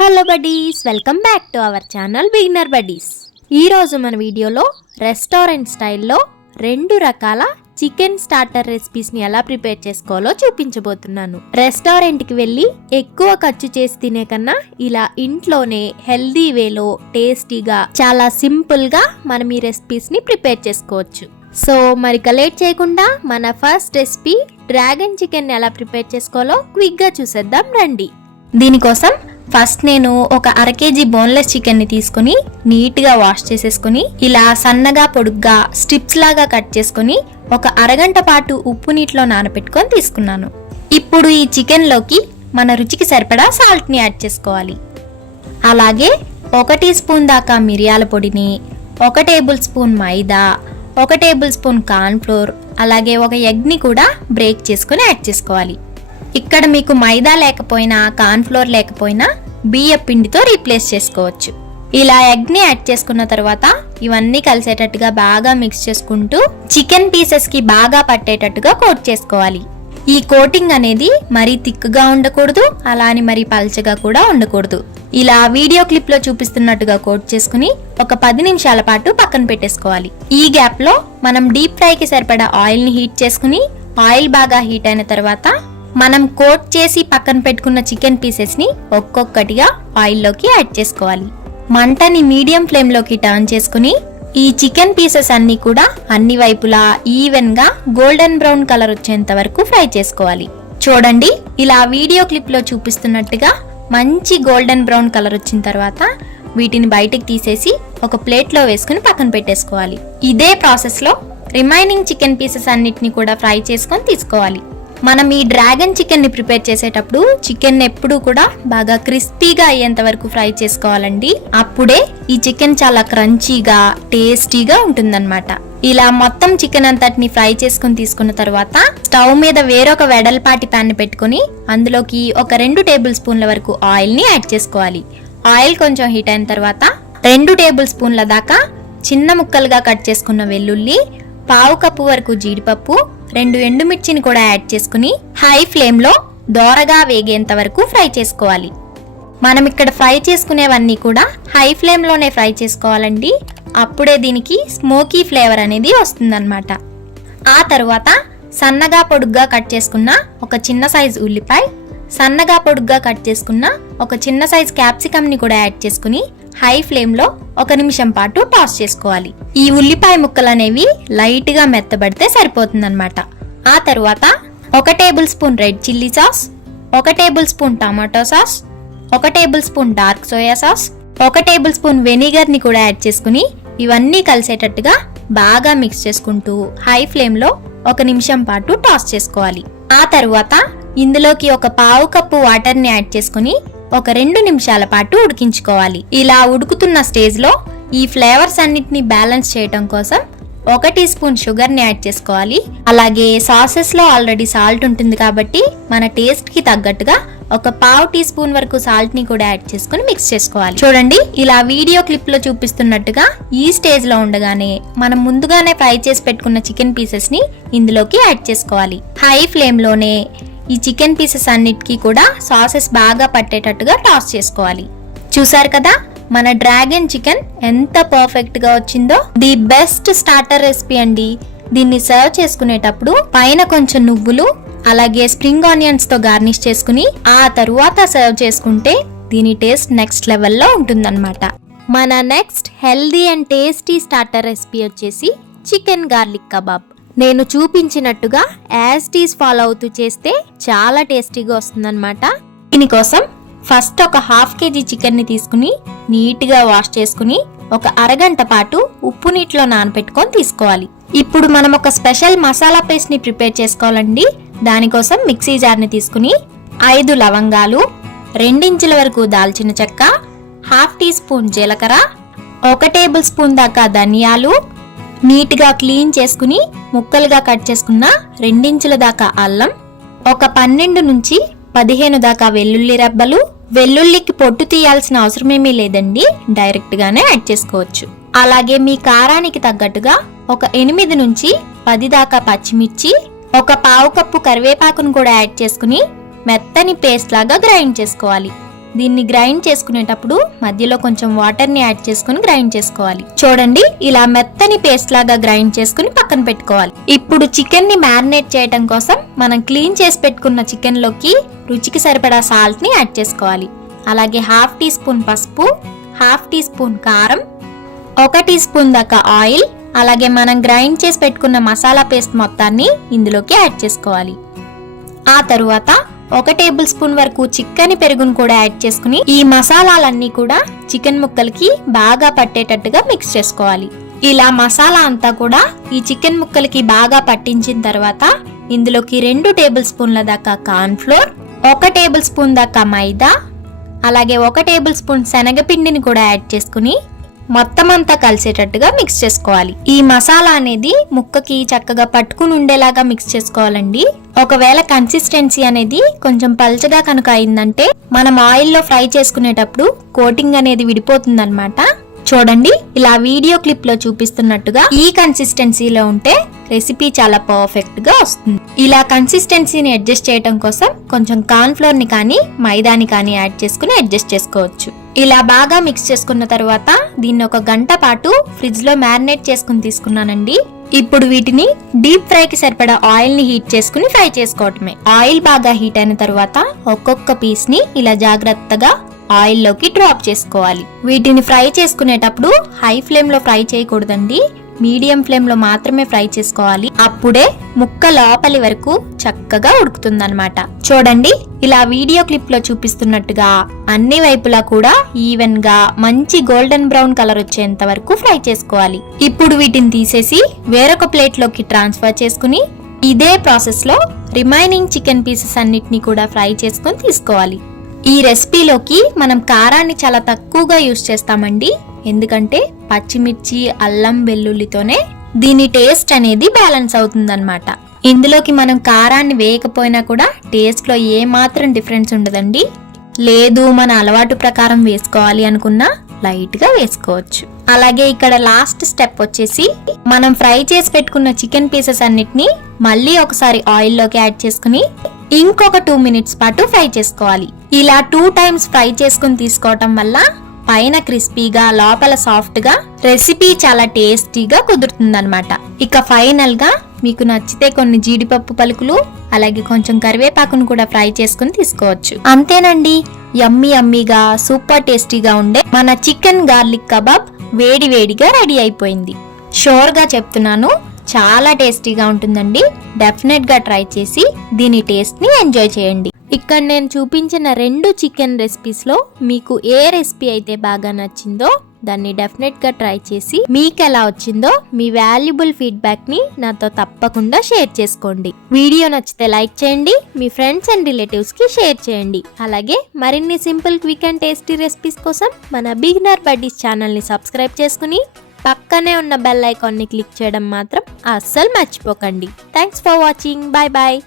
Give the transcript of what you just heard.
Hello buddies, welcome back to our channel beginner buddies. ఈ రోజు మన వీడియోలో రెస్టారెంట్ స్టైల్లో 2 రకాల చికెన్ స్టార్టర్ రెసిపీస్ ని ఎలా ప్రిపేర్ చేసుకోవాలో చూపించబోతున్నాను. రెస్టారెంట్ కి వెళ్ళి ఎక్కువ ఖర్చు చేసి తినే కన్నా ఇలా ఇంట్లోనే హెల్దీ వేలో టేస్టీగా చాలా సింపుల్ గా మనం ఈ రెసిపీస్ ని ప్రిపేర్ చేసుకోవచ్చు. సో మరి లేట్ చేయకుండా మన ఫస్ట్ రెసిపీ డ్రాగన్ చికెన్ ఎలా ప్రిపేర్ చేసుకోవాలో క్విక్ గా చూసేద్దాం రండి. దీనికోసం ఫస్ట్ నేను ఒక 1/2 kg బోన్లెస్ చికెన్ ని తీసుకుని నీట్ గా వాష్ చేసేసుకుని ఇలా సన్నగా పొడుగ్గా స్ట్రిప్స్ లాగా కట్ చేసుకుని ఒక అరగంట పాటు ఉప్పు నీటిలో నానబెట్టుకొని తీసుకున్నాను. ఇప్పుడు ఈ చికెన్ లోకి మన రుచికి సరిపడా సాల్ట్ ని యాడ్ చేసుకోవాలి. అలాగే 1 టీ స్పూన్ దాకా మిరియాల పొడిని, 1 టేబుల్ స్పూన్ మైదా, 1 టేబుల్ స్పూన్ కార్న్ ఫ్లోర్, అలాగే ఒక ఎగ్ ని కూడా బ్రేక్ చేసుకుని యాడ్ చేసుకోవాలి. ఇక్కడ మీకు మైదా లేకపోయినా కార్న్ ఫ్లోర్ లేకపోయినా బియ్య పిండితో రీప్లేస్ చేసుకోవచ్చు. ఇలా ఎగ్ ని యాడ్ చేసుకున్న తర్వాత ఇవన్నీ కలిసేటట్టుగా బాగా మిక్స్ చేసుకుంటూ చికెన్ పీసెస్ కి బాగా పట్టేటట్టుగా కోట్ చేసుకోవాలి. ఈ కోటింగ్ అనేది మరీ థిక్గా ఉండకూడదు, అలానే మరీ పల్చగా కూడా ఉండకూడదు. ఇలా వీడియో క్లిప్ లో చూపిస్తున్నట్టుగా కోట్ చేసుకుని ఒక 10 నిమిషాల పాటు పక్కన పెట్టేసుకోవాలి. ఈ గ్యాప్ లో మనం డీప్ ఫ్రై కి సరిపడా ఆయిల్ ని హీట్ చేసుకుని ఆయిల్ బాగా హీట్ అయిన తర్వాత మనం కోట్ చేసి పక్కన పెట్టుకున్న చికెన్ పీసెస్ ని ఒక్కొక్కటిగా ఆయిల్ లోకి యాడ్ చేసుకోవాలి. మంటని మీడియం ఫ్లేమ్ లోకి టర్న్ చేసుకుని ఈ చికెన్ పీసెస్ అన్ని కూడా అన్ని వైపులా ఈవెన్ గా గోల్డెన్ బ్రౌన్ కలర్ వచ్చేంత వరకు ఫ్రై చేసుకోవాలి. చూడండి, ఇలా వీడియో క్లిప్ లో చూపిస్తున్నట్టుగా మంచి గోల్డెన్ బ్రౌన్ కలర్ వచ్చిన తర్వాత వీటిని బయటికి తీసేసి ఒక ప్లేట్ లో వేసుకుని పక్కన పెట్టేసుకోవాలి. ఇదే ప్రాసెస్ లో రిమైనింగ్ చికెన్ పీసెస్ అన్నిటిని కూడా ఫ్రై చేసుకొని తీసుకోవాలి. మనం ఈ డ్రాగన్ చికెన్ ని ప్రిపేర్ చేసేటప్పుడు చికెన్ ఎప్పుడు కూడా బాగా క్రిస్పీగా అయ్యేంత వరకు ఫ్రై చేసుకోవాలండి. అప్పుడే ఈ చికెన్ చాలా క్రంచీగా టేస్టీగా ఉంటుందన్నమాట. ఇలా మొత్తం చికెన్ అంతటిని ఫ్రై చేసుకుని తీసుకున్న తర్వాత స్టవ్ మీద వేరొక వెడల్పాటి ప్యాన్ ని పెట్టుకుని అందులోకి ఒక 2 టేబుల్ స్పూన్ల వరకు ఆయిల్ ని యాడ్ చేసుకోవాలి. ఆయిల్ కొంచెం హీట్ అయిన తర్వాత 2 టేబుల్ స్పూన్ల దాకా చిన్న ముక్కలుగా కట్ చేసుకున్న వెల్లుల్లి, 1/2 కప్పు వరకు జీడిపప్పు, 2 ఎండుమిర్చిని కూడా యాడ్ చేసుకుని హై ఫ్లేమ్ లో దోరగా వేగేంత వరకు ఫ్రై చేసుకోవాలి. మనం ఇక్కడ ఫ్రై చేసుకునేవన్నీ కూడా హై ఫ్లేమ్ లోనే ఫ్రై చేసుకోవాలండి. అప్పుడే దీనికి స్మోకీ ఫ్లేవర్ అనేది వస్తుందన్నమాట. ఆ తర్వాత సన్నగా పొడుగ్గా కట్ చేసుకున్న ఒక చిన్న సైజ్ ఉల్లిపాయ, సన్నగా పొడుగ్గా కట్ చేసుకున్న ఒక చిన్న సైజ్ క్యాప్సికమ్ ని కూడా యాడ్ చేసుకుని హై ఫ్లేమ్ లో 1 నిమిషం పాటు టాస్ చేసుకోవాలి. ఈ ఉల్లిపాయ ముక్కలు అనేవి లైట్ గా మెత్తబడితే సరిపోతుందన్నమాట. ఆ తర్వాత 1 table spoon red chilli sauce, 1 table spoon tomato sauce, 1 table spoon dark soya sauce, 1 table spoon vinegar ని కూడా యాడ్ చేసుకుని ఇవన్నీ కలిసేటట్టుగా బాగా మిక్స్ చేసుకుంటూ హై ఫ్లేమ్ లో 1 నిమిషం పాటు టాస్ చేసుకోవాలి. ఆ తర్వాత ఇందులోకి ఒక 1/2 కప్పు వాటర్ ని యాడ్ చేసుకుని ఒక 2 నిమిషాల పాటు ఉడికించుకోవాలి. ఇలా ఉడుకుతున్న స్టేజ్ లో ఈ ఫ్లేవర్స్ అన్నిటిని బ్యాలెన్స్ చేయడం కోసం 1 టీ స్పూన్ షుగర్ ని యాడ్ చేసుకోవాలి. అలాగే సాసెస్ లో ఆల్రెడీ సాల్ట్ ఉంటుంది కాబట్టి మన టేస్ట్ కి తగ్గట్టుగా ఒక 1/2 టీ స్పూన్ వరకు సాల్ట్ ని కూడా యాడ్ చేసుకుని మిక్స్ చేసుకోవాలి. చూడండి, ఇలా వీడియో క్లిప్ లో చూపిస్తున్నట్టుగా ఈ స్టేజ్ లో ఉండగానే మనం ముందుగానే ఫ్రై చేసి పెట్టుకున్న చికెన్ పీసెస్ ని ఇందులోకి యాడ్ చేసుకోవాలి. హై ఫ్లేమ్ లోనే ఈ చికెన్ పీసెస్ అన్నిటికీ కూడా సాసెస్ బాగా పట్టేటట్టుగా టాస్ చేసుకోవాలి. చూసారు కదా, మన డ్రాగన్ చికెన్ ఎంత పర్ఫెక్ట్ గా వచ్చిందో. ది బెస్ట్ స్టార్టర్ రెసిపీ అండి. దీన్ని సర్వ్ చేసుకునేటప్పుడు పైన కొంచెం నువ్వులు అలాగే స్ప్రింగ్ ఆనియన్స్ తో గార్నిష్ చేసుకుని ఆ తరువాత సర్వ్ చేసుకుంటే దీని టేస్ట్ నెక్స్ట్ లెవెల్లో ఉంటుందన్నమాట. మన next healthy and tasty starter recipe వచ్చేసి చికెన్ గార్లిక్ కబాబ్. నేను చూపించినట్టుగా యాజ్ టీస్ ఫాలో అవుతూ చేస్తే చాలా టేస్టీగా వస్తుందన్నమాట. దీనికోసం ఫస్ట్ ఒక 1/2 kg చికెన్ ని తీసుకుని నీట్ గా వాష్ చేసుకుని ఒక అరగంట పాటు ఉప్పు నీటిలో నానబెట్టుకొని తీసుకోవాలి. ఇప్పుడు మనం ఒక స్పెషల్ మసాలా పేస్ట్ ని ప్రిపేర్ చేసుకోవాలండి. దానికోసం మిక్సీ జార్ ని తీసుకుని 5 లవంగాలు, 2 ఇంచుల వరకు దాల్చిన చెక్క, 1/2 టీ స్పూన్ జీలకర్ర, 1 టేబుల్ స్పూన్ దాకా ధనియాలు, నీట్ గా క్లీన్ చేసుకుని ముక్కలుగా కట్ చేసుకున్న 2 ఇంచుల దాకా అల్లం, ఒక 12 నుంచి 15 దాకా వెల్లుల్లి రెబ్బలు. వెల్లుల్లికి పొట్టు తీయాల్సిన అవసరమేమీ లేదండి, డైరెక్ట్ గానే యాడ్ చేసుకోవచ్చు. అలాగే మీ కారానికి తగ్గట్టుగా ఒక 8 నుంచి 10 దాకా పచ్చిమిర్చి, ఒక 1/2 కప్పు కరివేపాకును కూడా యాడ్ చేసుకుని మెత్తని పేస్ట్ లాగా గ్రైండ్ చేసుకోవాలి. దీన్ని గ్రైండ్ చేసుకునేటప్పుడు మధ్యలో కొంచెం వాటర్ ని యాడ్ చేసుకుని గ్రైండ్ చేసుకోవాలి. చూడండి, ఇలా మెత్తని పేస్ట్ లాగా గ్రైండ్ చేసుకుని పక్కన పెట్టుకోవాలి. ఇప్పుడు చికెన్ ని మ్యారినేట్ చేయడం కోసం మనం క్లీన్ చేసి పెట్టుకున్న చికెన్ లోకి రుచికి సరిపడా సాల్ట్ ని యాడ్ చేసుకోవాలి. అలాగే 1/2 టీ స్పూన్ పసుపు, 1/2 టీ స్పూన్ కారం, 1 టీ స్పూన్ దాకా ఆయిల్, అలాగే మనం గ్రైండ్ చేసి పెట్టుకున్న మసాలా పేస్ట్ మొత్తాన్ని ఇందులోకి యాడ్ చేసుకోవాలి. ఆ తరువాత 1 టేబుల్ స్పూన్ వరకు చిక్కని పెరుగును కూడా యాడ్ చేసుకుని ఈ మసాలాలన్నీ కూడా చికెన్ ముక్కలకి బాగా పట్టేటట్టుగా మిక్స్ చేసుకోవాలి. ఇలా మసాలా అంతా కూడా ఈ చికెన్ ముక్కలకి బాగా పట్టించిన తర్వాత ఇందులోకి 2 టేబుల్ స్పూన్ల దాకా కార్న్ ఫ్లోర్, 1 టేబుల్ స్పూన్ దాకా మైదా, అలాగే 1 టేబుల్ స్పూన్ శనగపిండిని కూడా యాడ్ చేసుకుని మొత్తం అంతా కలిసేటట్టుగా మిక్స్ చేసుకోవాలి. ఈ మసాలా అనేది ముక్కకి చక్కగా పట్టుకుని ఉండేలాగా మిక్స్ చేసుకోవాలండి. ఒకవేళ కన్సిస్టెన్సీ అనేది కొంచెం పల్చగా కనుక అయిందంటే మనం ఆయిల్లో ఫ్రై చేసుకునేటప్పుడు కోటింగ్ అనేది విడిపోతుందన్నమాట. చూడండి, ఇలా వీడియో క్లిప్ లో చూపిస్తున్నట్టుగా ఈ కన్సిస్టెన్సీలో ఉంటే రెసిపీ చాలా పర్ఫెక్ట్ గా వస్తుంది. ఇలా కన్సిస్టెన్సీని అడ్జస్ట్ చేయడం కోసం కొంచెం కార్న్ ఫ్లోర్ ని కానీ మైదాని కానీ యాడ్ చేసుకుని అడ్జస్ట్ చేసుకోవచ్చు. ఇలా బాగా మిక్స్ చేసుకున్న తర్వాత దీన్ని 1 గంట పాటు ఫ్రిడ్జ్ లో మ్యారినేట్ చేసుకుని తీసుకున్నానండి. ఇప్పుడు వీటిని డీప్ ఫ్రై కి సరిపడా ఆయిల్ ని హీట్ చేసుకుని ఫ్రై చేసుకోవటమే. ఆయిల్ బాగా హీట్ అయిన తర్వాత ఒక్కొక్క పీస్ ని ఇలా జాగ్రత్తగా ఆయిల్ లోకి డ్రాప్ చేసుకోవాలి. వీటిని ఫ్రై చేసుకునేటప్పుడు హై ఫ్లేమ్ లో ఫ్రై చేయకూడదండి, మీడియం ఫ్లేమ్ లో మాత్రమే ఫ్రై చేసుకోవాలి. అప్పుడే ముక్క లోపలి వరకు చక్కగా ఉడుకుతుందన్నమాట. చూడండి, ఇలా వీడియో క్లిప్ లో చూపిస్తున్నట్టుగా అన్ని వైపులా కూడా ఈవెన్ గా మంచి గోల్డెన్ బ్రౌన్ కలర్ వచ్చేంత వరకు ఫ్రై చేసుకోవాలి. ఇప్పుడు వీటిని తీసేసి వేరొక ప్లేట్ లోకి ట్రాన్స్ఫర్ చేసుకుని ఇదే ప్రాసెస్ లో రిమైనింగ్ చికెన్ పీసెస్ అన్నిటిని కూడా ఫ్రై చేసుకుని తీసుకోవాలి. ఈ రెసిపీలోకి మనం కారాన్ని చాలా తక్కువగా యూజ్ చేస్తామండి, ఎందుకంటే పచ్చిమిర్చి, అల్లం, వెల్లుల్లితోనే దీని టేస్ట్ అనేది బ్యాలెన్స్ అవుతుందన్నమాట. ఇందులోకి మనం కారాన్ని వేయకపోయినా కూడా టేస్ట్ లో ఏ మాత్రం డిఫరెన్స్ ఉండదండి. లేదు మన అలవాటు ప్రకారం వేసుకోవాలి అనుకున్నా లైట్ గా వేసుకోవచ్చు. అలాగే ఇక్కడ లాస్ట్ స్టెప్ వచ్చేసి మనం ఫ్రై చేసి పెట్టుకున్న చికెన్ పీసెస్ అన్నిటిని మళ్ళీ ఒకసారి ఆయిల్ లోకి యాడ్ చేసుకుని ఇంకొక 2 మినిట్స్ పాటు ఫ్రై చేసుకోవాలి. ఇలా 2 టైమ్స్ ఫ్రై చేసుకుని తీసుకోవటం వల్ల పైన క్రిస్పీగా లోపల సాఫ్ట్ గా రెసిపీ చాలా టేస్టీగా కుదురుతుందన్నమాట. ఇక ఫైనల్ గా మీకు నచ్చితే కొన్ని జీడిపప్పు పలుకులు అలాగే కొంచెం కరివేపాకును కూడా ఫ్రై చేసుకుని తీసుకోవచ్చు. అంతేనండి, యమ్మీ యమ్మీగా సూపర్ టేస్టీగా ఉండే మన చికెన్ గార్లిక్ కబాబ్ వేడి వేడిగా రెడీ అయిపోయింది. షూర్ గా చెప్తున్నాను, చాలా టేస్టీగా ఉంటుందండి. డెఫినెట్ గా ట్రై చేసి దీని టేస్ట్ ని ఎంజాయ్ చేయండి. ఇక్కడ నేను చూపించిన 2 చికెన్ రెసిపీస్ లో మీకు ఏ రెసిపీ అయితే బాగా నచ్చిందో దాన్ని డెఫినెట్ గా ట్రై చేసి మీకు ఎలా వచ్చిందో మీ వాల్యుబుల్ ఫీడ్బ్యాక్ ని నాతో తప్పకుండా షేర్ చేసుకోండి. వీడియో నచ్చితే లైక్ చేయండి, మీ ఫ్రెండ్స్ అండ్ రిలేటివ్స్ కి షేర్ చేయండి. అలాగే మరిన్ని simple, quick and tasty recipes కోసం మన బిగినర్ బడ్డీస్ ఛానల్ ని సబ్స్క్రైబ్ చేసుకుని పక్కనే ఉన్న బెల్ ఐకాన్ ని క్లిక్ చేయడం మాత్రం అస్సలు మర్చిపోకండి. Thanks for watching. Bye bye.